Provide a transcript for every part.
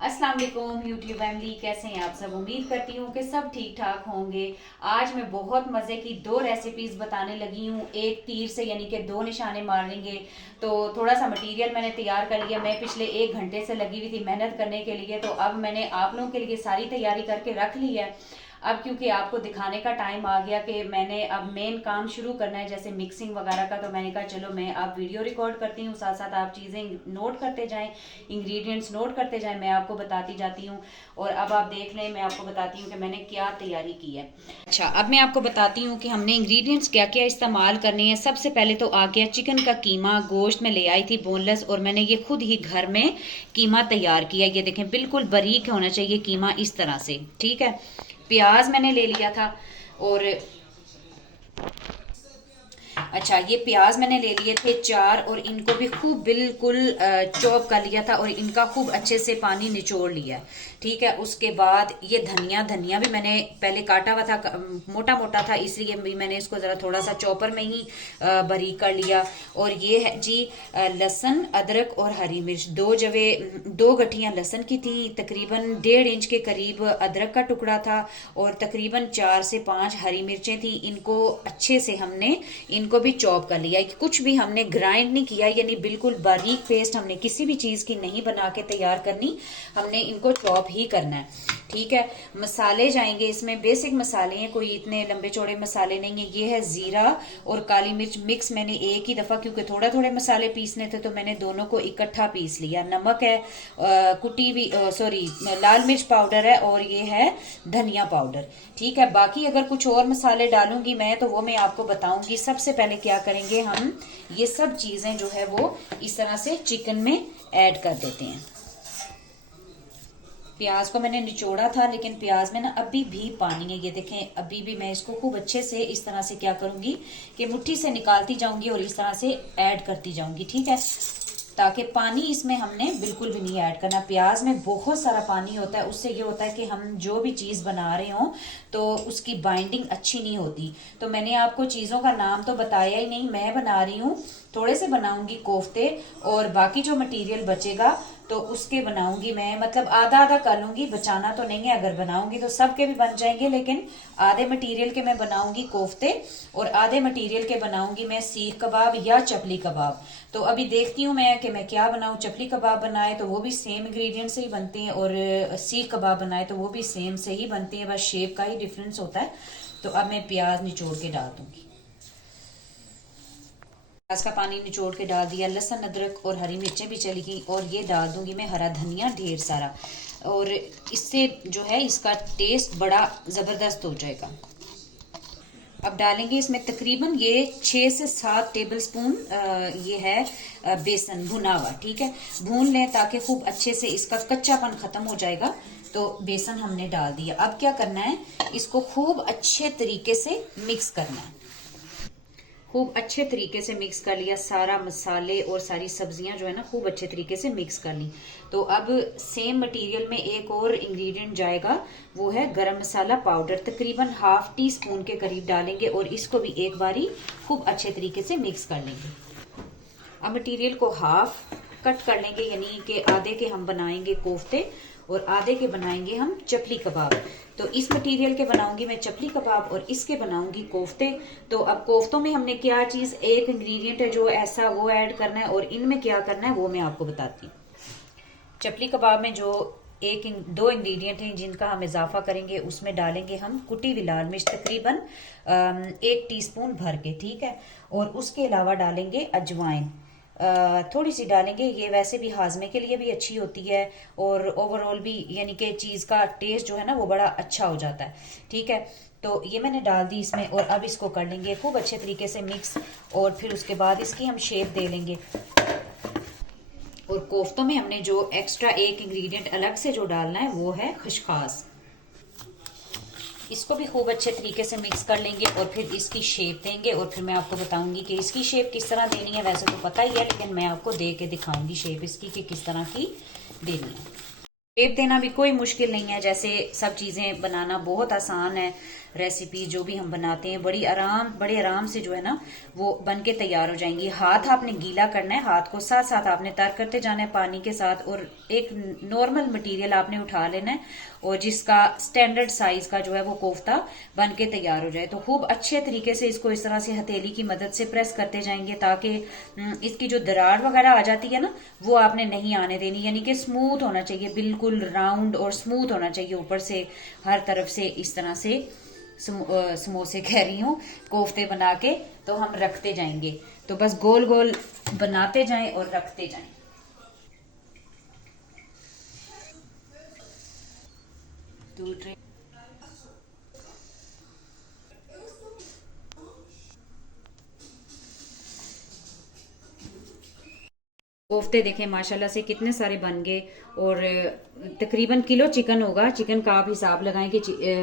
अस्सलाम वालेकुम YouTube family, कैसे हैं आप सब। उम्मीद करती हूँ कि सब ठीक ठाक होंगे। आज मैं बहुत मज़े की दो रेसिपीज बताने लगी हूँ, एक तीर से यानी कि दो निशाने मारेंगे। तो थोड़ा सा मटेरियल मैंने तैयार कर लिया। मैं पिछले 1 घंटे से लगी हुई थी मेहनत करने के लिए, तो अब मैंने आप लोगों के लिए सारी तैयारी करके रख ली है। अब क्योंकि आपको दिखाने का टाइम आ गया कि मैंने अब मेन काम शुरू करना है, जैसे मिक्सिंग वगैरह का, तो मैंने कहा चलो मैं अब वीडियो रिकॉर्ड करती हूँ, साथ साथ आप चीज़ें नोट करते जाएं, इंग्रेडिएंट्स नोट करते जाएं, मैं आपको बताती जाती हूँ। और अब आप देख लें, मैं आपको बताती हूँ कि मैंने क्या तैयारी की है। अच्छा, अब मैं आपको बताती हूँ कि हमने इंग्रेडिएंट्स क्या क्या इस्तेमाल करने हैं। सबसे पहले तो आ गया चिकन का कीमा। गोश्त में ले आई थी बोनलेस, और मैंने ये खुद ही घर में कीमा तैयार किया। ये देखें, बिल्कुल बारीक होना चाहिए कीमा, इस तरह से, ठीक है। प्याज मैंने ले लिया था। और अच्छा, ये प्याज मैंने ले लिए थे 4, और इनको भी खूब बिल्कुल चॉप कर लिया था, और इनका खूब अच्छे से पानी निचोड़ लिया, ठीक है। उसके बाद ये धनिया, धनिया भी मैंने पहले काटा हुआ था, मोटा मोटा था, इसलिए भी मैंने इसको ज़रा थोड़ा सा चॉपर में ही बारीक कर लिया। और ये है जी लहसुन, अदरक और हरी मिर्च, दो जवे, दो गठियां लहसुन की थी, तकरीबन 1.5 इंच के करीब अदरक का टुकड़ा था, और तकरीबन 4 से 5 हरी मिर्चें थी। इनको अच्छे से हमने इनको भी चॉप कर लिया। कुछ भी हमने ग्राइंड नहीं किया, यानी बिल्कुल बारीक पेस्ट हमने किसी भी चीज की नहीं बना के तैयार करनी, हमने इनको चॉप ही करना है, ठीक है। मसाले जाएंगे इसमें, बेसिक मसाले हैं, कोई इतने लंबे चौड़े मसाले नहीं है। ये है जीरा और काली मिर्च मिक्स, मैंने एक ही दफा, क्योंकि थोड़े थोड़े मसाले पीसने थे तो मैंने दोनों को इकट्ठा पीस लिया। नमक है, कुटी हुई, सॉरी, लाल मिर्च पाउडर है, और ये है धनिया पाउडर, ठीक है। बाकी अगर कुछ और मसाले डालूंगी मैं तो वो मैं आपको बताऊंगी। सबसे पहले क्या करेंगे, हम ये सब चीजें जो है वो इस तरह से चिकन में ऐड कर देते हैं। प्याज को मैंने निचोड़ा था, लेकिन प्याज में ना अभी भी पानी है, ये देखें। अभी भी मैं इसको खूब अच्छे से इस तरह से क्या करूंगी कि मुट्ठी से निकालती जाऊंगी और इस तरह से ऐड करती जाऊंगी, ठीक है, ताकि पानी इसमें हमने बिल्कुल भी नहीं ऐड करना। प्याज में बहुत सारा पानी होता है, उससे ये होता है कि हम जो भी चीज़ बना रहे हो तो उसकी बाइंडिंग अच्छी नहीं होती। तो मैंने आपको चीज़ों का नाम तो बताया ही नहीं। मैं बना रही हूँ, थोड़े से बनाऊंगी कोफ्ते, और बाकी जो मटेरियल बचेगा तो उसके बनाऊंगी मैं, मतलब आधा आधा कर लूंगी, बचाना तो नहीं है। अगर बनाऊंगी तो सबके भी बन जाएंगे, लेकिन आधे मटेरियल के मैं बनाऊंगी कोफ्ते, और आधे मटेरियल के बनाऊंगी मैं सीख कबाब या चपली कबाब। तो अभी देखती हूँ मैं कि मैं क्या बनाऊं। चपली कबाब बनाए तो वो भी सेम इंग्रेडिएंट से ही बनते हैं, और सीख कबाब बनाए तो वो भी सेम से ही बनते हैं, बस शेप का ही डिफरेंस होता है। तो अब मैं प्याज निचोड़ के डाल दूंगी। प्याज का पानी निचोड़ के डाल दिया, लहसुन अदरक और हरी मिर्चें भी चली गई, और ये डाल दूंगी मैं हरा धनिया ढेर सारा, और इससे जो है इसका टेस्ट बड़ा ज़बरदस्त हो जाएगा। अब डालेंगे इसमें तकरीबन ये 6 से 7 टेबल स्पून ये है बेसन भुना हुआ, ठीक है। भून लें ताकि खूब अच्छे से इसका कच्चापन खत्म हो जाएगा। तो बेसन हमने डाल दिया। अब क्या करना है, इसको खूब अच्छे तरीके से मिक्स करना है। खूब अच्छे तरीके से मिक्स कर लिया, सारा मसाले और सारी सब्जियां जो है ना खूब अच्छे तरीके से मिक्स कर ली। तो अब सेम मटेरियल में एक और इंग्रेडिएंट जाएगा, वो है गरम मसाला पाउडर, तकरीबन ½ टी स्पून के करीब डालेंगे, और इसको भी एक बारी खूब अच्छे तरीके से मिक्स कर लेंगे। अब मटेरियल को हाफ कट कर लेंगे, यानी कि आधे के हम बनाएंगे कोफ्ते और आधे के बनाएंगे हम चपली कबाब। तो इस मटेरियल के बनाऊंगी मैं चपली कबाब, और इसके बनाऊंगी कोफ्ते। तो अब कोफ्तों में हमने क्या चीज, एक इंग्रेडिएंट है जो ऐसा, वो ऐड करना है, और इनमें क्या करना है वो मैं आपको बताती हूँ। चपली कबाब में जो दो इंग्रेडिएंट हैं जिनका हम इजाफा करेंगे, उसमें डालेंगे हम कुटी हुई लाल मिर्च, तकरीबन 1 टीस्पून भर के, ठीक है। और उसके अलावा डालेंगे अजवाइन, थोड़ी सी डालेंगे, ये वैसे भी हाजमे के लिए भी अच्छी होती है, और ओवरऑल भी यानी कि चीज़ का टेस्ट जो है ना वो बड़ा अच्छा हो जाता है, ठीक है। तो ये मैंने डाल दी इसमें, और अब इसको कर लेंगे खूब अच्छे तरीके से मिक्स, और फिर उसके बाद इसकी हम शेप दे लेंगे। और कोफ्तों में हमने जो एक्स्ट्रा एक इंग्रेडिएंट अलग से जो डालना है वो है खशखास। इसको भी खूब अच्छे तरीके से मिक्स कर लेंगे, और फिर इसकी शेप देंगे, और फिर मैं आपको बताऊंगी कि इसकी शेप किस तरह देनी है। वैसे तो पता ही है, लेकिन मैं आपको दे के दिखाऊंगी शेप इसकी कि किस तरह की देनी है। शेप देना भी कोई मुश्किल नहीं है, जैसे सब चीज़ें बनाना बहुत आसान है। रेसिपी जो भी हम बनाते हैं बड़े आराम से जो है ना वो बन के तैयार हो जाएंगी। हाथ आपने गीला करना है, हाथ को साथ साथ आपने तर करते जाना है पानी के साथ, और एक नॉर्मल मटेरियल आपने उठा लेना है और जिसका स्टैंडर्ड साइज का जो है वो कोफ्ता बन के तैयार हो जाए। तो खूब अच्छे तरीके से इसको इस तरह से हथेली की मदद से प्रेस करते जाएंगे ताकि इसकी जो दरार वगैरह आ जाती है ना वो आपने नहीं आने देनी, यानी कि स्मूथ होना चाहिए, बिल्कुल राउंड और स्मूथ होना चाहिए ऊपर से हर तरफ से। इस तरह से समोसे कह रही हूँ, कोफ्ते बना के तो हम रखते जाएंगे। तो बस गोल गोल बनाते जाएं और रखते जाएं। कोफ्ते देखें माशाल्लाह से कितने सारे बन गए, और तकरीबन किलो चिकन होगा। चिकन का आप हिसाब लगाएं कि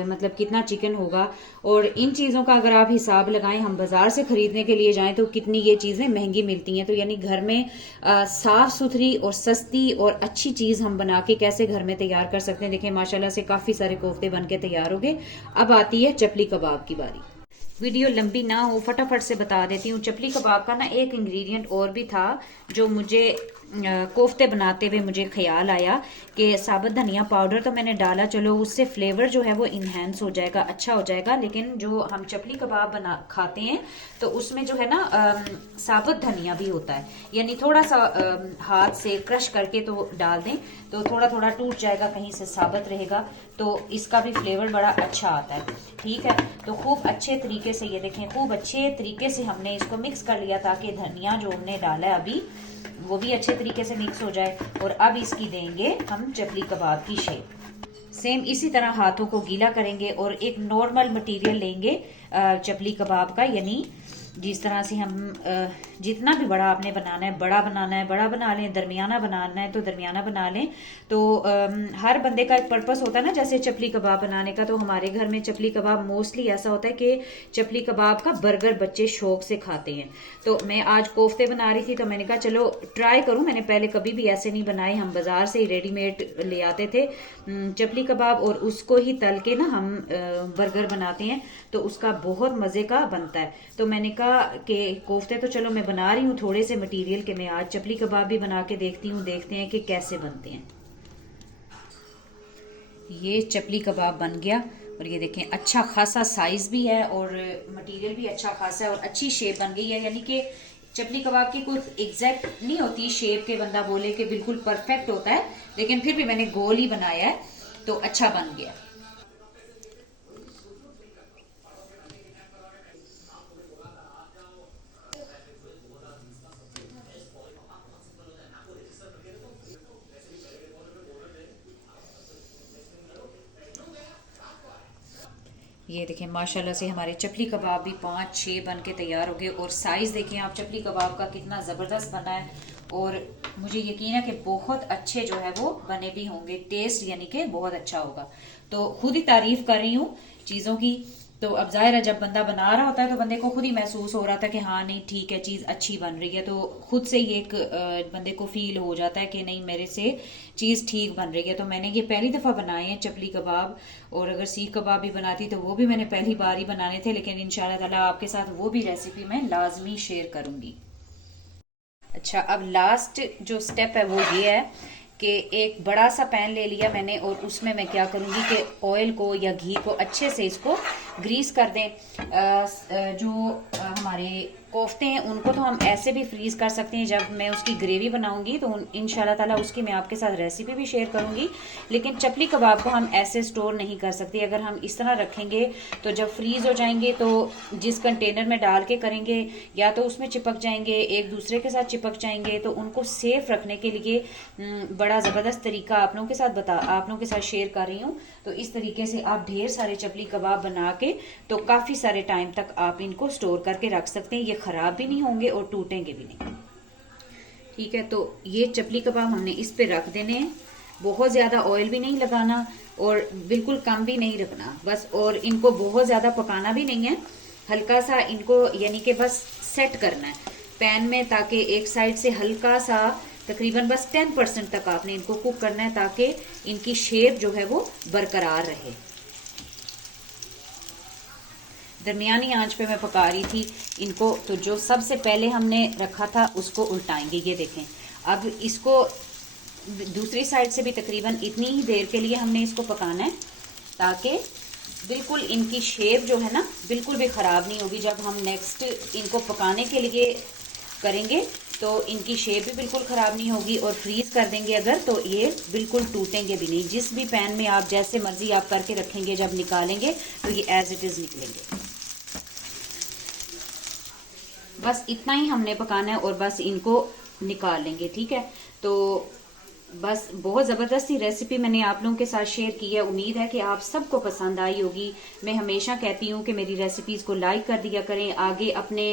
मतलब कितना चिकन होगा, और इन चीज़ों का अगर आप हिसाब लगाएं, हम बाजार से खरीदने के लिए जाएं तो कितनी ये चीज़ें महंगी मिलती हैं। तो यानी घर में साफ सुथरी और सस्ती और अच्छी चीज़ हम बना के कैसे घर में तैयार कर सकते हैं। देखें माशाल्लाह से काफ़ी सारे कोफ्ते बन के तैयार हो गए। अब आती है चपली कबाब की बारी। वीडियो लंबी ना हो फटाफट से बता देती हूँ। चपली कबाब का ना एक इंग्रेडिएंट और भी था जो मुझे कोफ्ते बनाते हुए मुझे ख्याल आया कि साबुत धनिया पाउडर तो मैंने डाला, चलो उससे फ्लेवर जो है वो इन्हेंस हो जाएगा, अच्छा हो जाएगा। लेकिन जो हम चपली कबाब बना खाते हैं तो उसमें जो है ना साबुत धनिया भी होता है, यानी थोड़ा सा हाथ से क्रश करके तो डाल दें तो थोड़ा थोड़ा टूट जाएगा, कहीं से साबुत रहेगा तो इसका भी फ्लेवर बड़ा अच्छा आता है। ठीक है, तो खूब अच्छे तरीके से ये देखें, खूब अच्छे तरीके से हमने इसको मिक्स कर लिया ताकि धनिया जो हमने डाला है अभी वो भी अच्छे तरीके से मिक्स हो जाए। और अब इसकी देंगे हम चपली कबाब की शेप। सेम इसी तरह हाथों को गीला करेंगे और एक नॉर्मल मटेरियल लेंगे चपली कबाब का, यानी जिस तरह से हम जितना भी बड़ा आपने बनाना है बड़ा बनाना है बड़ा बना लें, दरमियाना बनाना है तो दरमियाना बना लें। तो हर बंदे का एक पर्पस होता है ना, जैसे चपली कबाब बनाने का। तो हमारे घर में चपली कबाब मोस्टली ऐसा होता है कि चपली कबाब का बर्गर बच्चे शौक से खाते हैं। तो मैं आज कोफ्ते बना रही थी तो मैंने कहा चलो ट्राई करूं, मैंने पहले कभी भी ऐसे नहीं बनाए, हम बाजार से ही रेडीमेड ले आते थे चपली कबाब और उसको ही तल के ना हम बर्गर बनाते हैं तो उसका बहुत मजे का बनता है। तो मैंने कहा कि कोफ्ते तो चलो मैं बना रही हूँ थोड़े से मटेरियल के, मैं आज चपली कबाब भी बना के देखती हूँ, देखते हैं कि कैसे बनते हैं। ये चपली कबाब बन गया और ये देखें अच्छा खासा साइज भी है और मटेरियल भी अच्छा खासा है और अच्छी शेप बन गई है। यानी कि चपली कबाब की कोई एग्जैक्ट नहीं होती शेप के बंदा बोले कि बिल्कुल परफेक्ट होता है, लेकिन फिर भी मैंने गोल ही बनाया है तो अच्छा बन गया। ये देखें माशाल्लाह से हमारे चपली कबाब भी 5-6 बन के तैयार हो गए और साइज़ देखें आप चपली कबाब का कितना ज़बरदस्त बना है। और मुझे यकीन है कि बहुत अच्छे जो है वो बने भी होंगे, टेस्ट यानी कि बहुत अच्छा होगा। तो खुद ही तारीफ कर रही हूँ चीज़ों की। तो अब जाहिर है जब बंदा बना रहा होता है तो बंदे को खुद ही महसूस हो रहा था कि हाँ नहीं ठीक है चीज़ अच्छी बन रही है, तो खुद से ही एक बंदे को फील हो जाता है कि नहीं मेरे से चीज़ ठीक बन रही है। तो मैंने ये पहली दफ़ा बनाए हैं चपली कबाब, और अगर सीख कबाब भी बनाती तो वो भी मैंने पहली बार ही बनाने थे, लेकिन इंशाल्लाह ताला आपके साथ वो भी रेसिपी मैं लाजमी शेयर करूंगी। अच्छा, अब लास्ट जो स्टेप है वो ये है कि एक बड़ा सा पैन ले लिया मैंने और उसमें मैं क्या करूंगी कि ऑयल को या घी को अच्छे से इसको ग्रीस कर दें। जो हमारे कोफ्ते हैं उनको तो हम ऐसे भी फ्रीज कर सकते हैं, जब मैं उसकी ग्रेवी बनाऊंगी तो इंशाल्लाह ताला उसकी मैं आपके साथ रेसिपी भी शेयर करूंगी। लेकिन चपली कबाब को हम ऐसे स्टोर नहीं कर सकते, अगर हम इस तरह रखेंगे तो जब फ्रीज हो जाएंगे तो जिस कंटेनर में डाल के करेंगे या तो उसमें चिपक जाएंगे, एक दूसरे के साथ चिपक जाएंगे। तो उनको सेफ रखने के लिए बड़ा ज़बरदस्त तरीका आप लोगों के साथ शेयर कर रही हूँ। तो इस तरीके से आप ढेर सारे चपली कबाब बना के तो काफ़ी सारे टाइम तक आप इनको स्टोर करके रख सकते हैं, ये ख़राब भी नहीं होंगे और टूटेंगे भी नहीं। ठीक है, तो ये चपली कबाब हमने इस पे रख देने हैं। बहुत ज़्यादा ऑयल भी नहीं लगाना और बिल्कुल कम भी नहीं रखना बस, और इनको बहुत ज़्यादा पकाना भी नहीं है, हल्का सा इनको यानी कि बस सेट करना है पैन में, ताकि एक साइड से हल्का सा तकरीबन बस 10% तक आपने इनको कुक करना है ताकि इनकी शेप जो है वो बरकरार रहे। दरमियानी आंच पे मैं पका रही थी इनको। तो जो सबसे पहले हमने रखा था उसको उल्टाएंगे। ये देखें, अब इसको दूसरी साइड से भी तकरीबन इतनी ही देर के लिए हमने इसको पकाना है, ताकि बिल्कुल इनकी शेप जो है ना बिल्कुल भी ख़राब नहीं होगी। जब हम नेक्स्ट इनको पकाने के लिए करेंगे तो इनकी शेप भी बिल्कुल ख़राब नहीं होगी, और फ्रीज़ कर देंगे अगर तो ये बिल्कुल टूटेंगे भी नहीं। जिस भी पैन में आप जैसे मर्ज़ी आप करके रखेंगे, जब निकालेंगे तो ये एज इट इज़ निकलेंगे। बस इतना ही हमने पकाना है और बस इनको निकाल लेंगे, ठीक है। तो बस बहुत ज़बरदस्त ही रेसिपी मैंने आप लोगों के साथ शेयर की है। उम्मीद है कि आप सबको पसंद आई होगी। मैं हमेशा कहती हूँ कि मेरी रेसिपीज़ को लाइक कर दिया करें, आगे अपने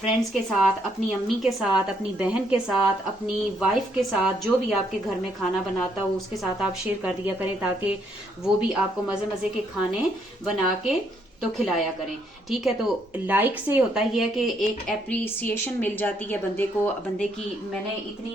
फ्रेंड्स के साथ, अपनी अम्मी के साथ, अपनी बहन के साथ, अपनी वाइफ के साथ, जो भी आपके घर में खाना बनाता हो उसके साथ आप शेयर कर दिया करें, ताकि वो भी आपको मज़े मज़े के खाने बना के तो खिलाया करें, ठीक है। तो लाइक से होता ही है कि एक एप्रिसिएशन मिल जाती है बंदे को, बंदे की मैं इतनी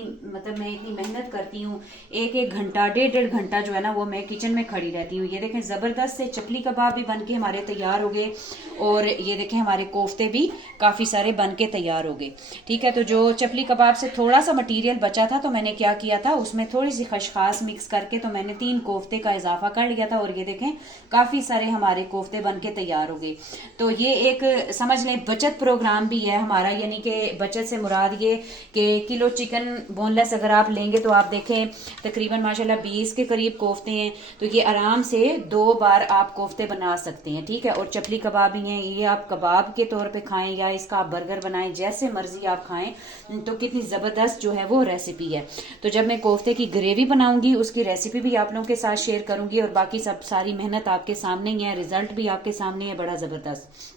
मेहनत करती हूँ, एक घंटा 1.5 घंटा जो है ना वो मैं किचन में खड़ी रहती हूँ। ये देखें ज़बरदस्त से चपली कबाब भी बन के हमारे तैयार हो गए, और ये देखें हमारे कोफ्ते भी काफ़ी सारे बन के तैयार हो गए, ठीक है। तो जो चपली कबाब से थोड़ा सा मटीरियल बचा था तो मैंने क्या किया था, उसमें थोड़ी सी खशखास मिक्स करके तो मैंने 3 कोफ्ते का इजाफा कर लिया था, और ये देखें काफ़ी सारे हमारे कोफ्ते बन के तैयार हो गए। तो ये एक समझ लें बचत प्रोग्राम भी है हमारा, यानी कि बचत से मुराद ये कि किलो चिकन बोनलेस अगर आप लेंगे तो आप देखें तकरीबन माशाल्लाह 20 के करीब कोफ्ते हैं, तो ये आराम से 2 बार आप कोफ्ते बना सकते हैं, ठीक है। और चपली कबाब भी हैं, ये आप कबाब के तौर पे खाएं या इसका आप बर्गर बनाएं, जैसे मर्जी आप खाएं। तो कितनी ज़बरदस्त जो है वो रेसिपी है। तो जब मैं कोफ्ते की ग्रेवी बनाऊंगी उसकी रेसिपी भी आप लोगों के साथ शेयर करूंगी, और बाकी सब सारी मेहनत आपके सामने ही है, रिजल्ट भी आपके सामने है, बड़ा ज़बरदस्त।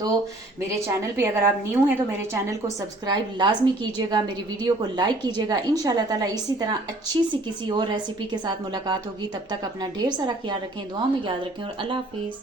तो मेरे चैनल पे अगर आप न्यू हैं तो मेरे चैनल को सब्सक्राइब लाजमी कीजिएगा, मेरी वीडियो को लाइक कीजिएगा। इंशाल्लाह ताला इसी तरह अच्छी सी किसी और रेसिपी के साथ मुलाकात होगी। तब तक अपना ढेर सारा ख्याल रखें, दुआ में याद रखें, और अल्लाह हाफिज़।